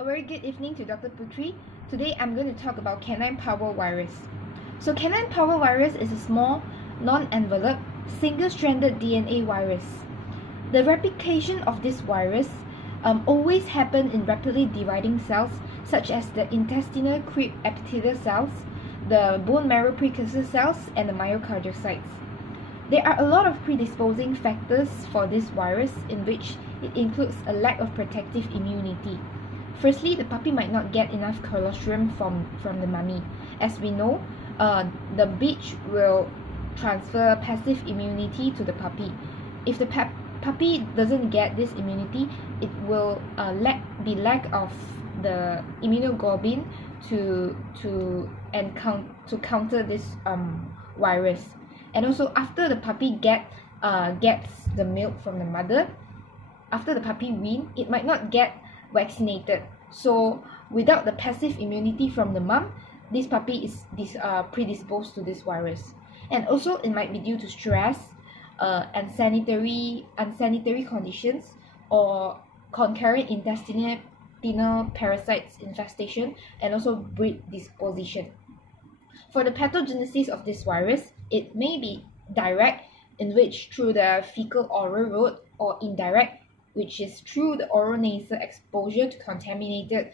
A very good evening to Dr. Putri. Today I'm going to talk about canine parvovirus. So canine parvovirus is a small, non-enveloped, single-stranded DNA virus. The replication of this virus always happens in rapidly dividing cells such as the intestinal crypt epithelial cells, the bone marrow precursor cells, and the myocardiocytes. There are a lot of predisposing factors for this virus, in which it includes a lack of protective immunity. Firstly, the puppy might not get enough colostrum from the mummy. As we know, the bitch will transfer passive immunity to the puppy. If the puppy doesn't get this immunity, it will be lack of the immunoglobulin to counter this virus. And also, after the puppy gets the milk from the mother, after the puppy wean, it might not get vaccinated. So without the passive immunity from the mom, this puppy is predisposed to this virus. And also, it might be due to stress, unsanitary conditions, or concurrent intestinal parasites infestation, and also breed disposition. For the pathogenesis of this virus, it may be direct, in which through the fecal-oral route, or indirect, which is through the oral-nasal exposure to contaminated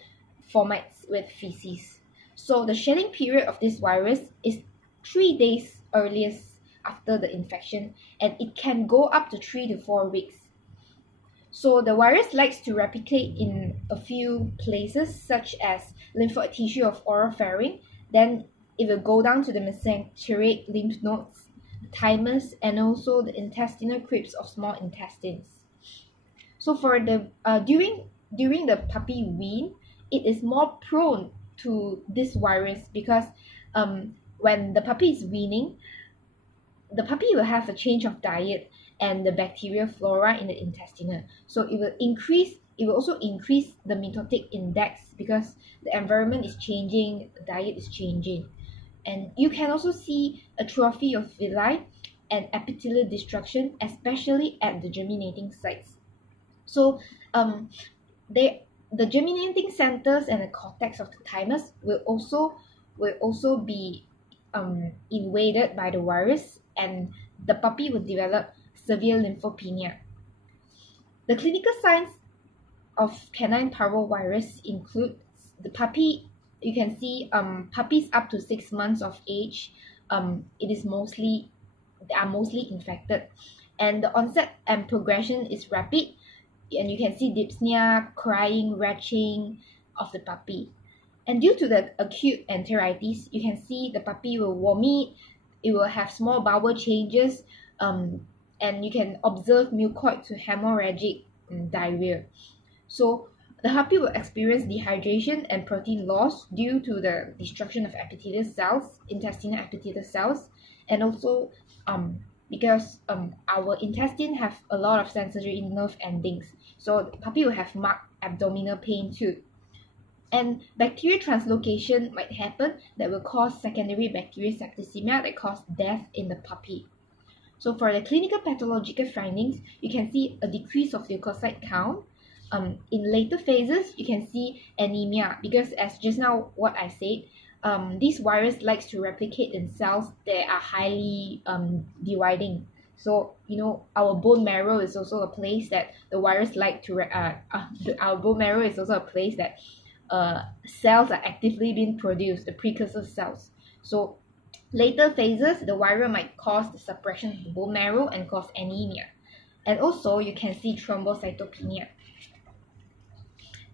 formats with feces. So the shedding period of this virus is 3 days earliest after the infection, and it can go up to 3 to 4 weeks. So the virus likes to replicate in a few places, such as lymphoid tissue of oropharynx. Then it will go down to the mesenteric lymph nodes, the thymus, and also the intestinal crypts of small intestines. So for the during the puppy wean, it is more prone to this virus because when the puppy is weaning, the puppy will have a change of diet and the bacterial flora in the intestinal. So it will also increase the mitotic index because the environment is changing, the diet is changing. And you can also see atrophy of villi and epithelial destruction, especially at the germinating sites. So the germinating centers and the cortex of the thymus will also be invaded by the virus, and the puppy will develop severe lymphopenia. The clinical signs of canine parvovirus include the puppy. You can see puppies up to 6 months of age. They are mostly infected, and the onset and progression is rapid. And you can see dyspnea, crying, retching of the puppy. And due to the acute enteritis, you can see the puppy will vomit, it will have small bowel changes, and you can observe mucoid to hemorrhagic diarrhea. So the puppy will experience dehydration and protein loss due to the destruction of epithelial cells, intestinal epithelial cells, and also because our intestine have a lot of sensory nerve endings, so the puppy will have marked abdominal pain too. And bacterial translocation might happen that will cause secondary bacterial septicemia that cause death in the puppy. So for the clinical pathological findings, you can see a decrease of leukocyte count. In later phases, you can see anemia because, as just now what I said, this virus likes to replicate in cells that are highly dividing. So our bone marrow is also a place that the virus like to our bone marrow is also a place that cells are actively being produced, the precursor cells. So later phases, the virus might cause the suppression of the bone marrow and cause anemia. And also you can see thrombocytopenia.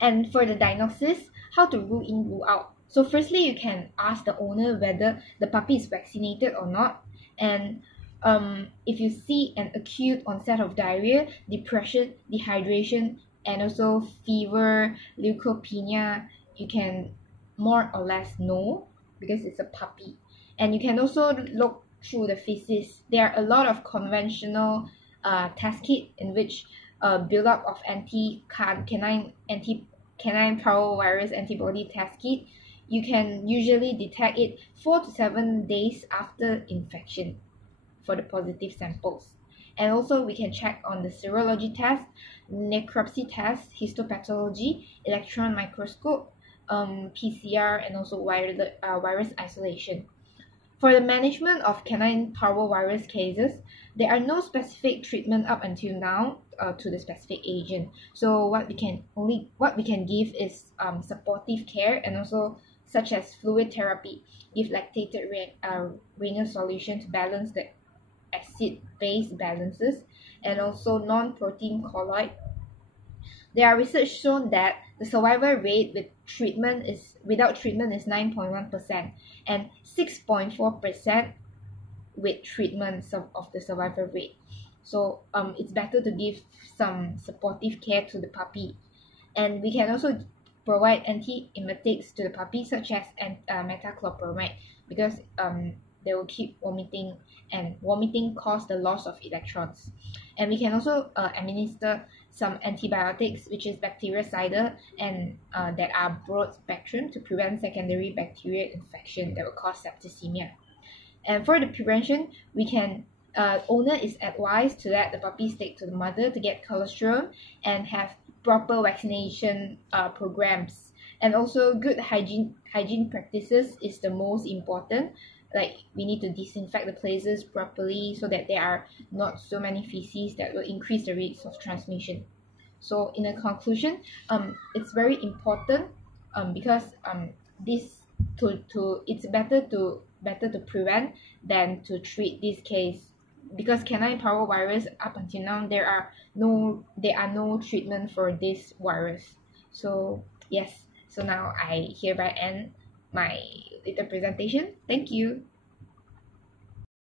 And for the diagnosis, how to rule in, rule out. So firstly, you can ask the owner whether the puppy is vaccinated or not. And if you see an acute onset of diarrhea, depression, dehydration, and also fever, leukopenia, you can more or less know because it's a puppy. And you can also look through the feces. There are a lot of conventional test kits in which build-up of canine parvovirus antibody test kit. You can usually detect it 4 to 7 days after infection for the positive samples. And also we can check on the serology test, necropsy test, histopathology, electron microscope, PCR, and also virus isolation. For the management of canine parvovirus cases, there are no specific treatment up until now to the specific agent. So what we can give is supportive care, and also such as fluid therapy, give lactated renal solution to balance the acid base balances, and also non-protein colloid. There are research shown that the survival rate without treatment is 9.1% and 6.4% with treatment of the survival rate. So it's better to give some supportive care to the puppy. And we can also provide anti-emetics to the puppy, such as metoclopramide, because they will keep vomiting, and vomiting cause the loss of electrons. And we can also administer some antibiotics, which is bactericidal, and that are broad spectrum to prevent secondary bacterial infection that will cause septicemia. And for the prevention, we can owner is advised to let the puppy stick to the mother to get colostrum and have proper vaccination programs. And also good hygiene practices is the most important. Like we need to disinfect the places properly so that there are not so many feces that will increase the rates of transmission. So in a conclusion, it's very important because this to it's better to prevent than to treat this case, because canine parvovirus up until now there are no treatment for this virus. So yes, so now I hereby end my little presentation. Thank you.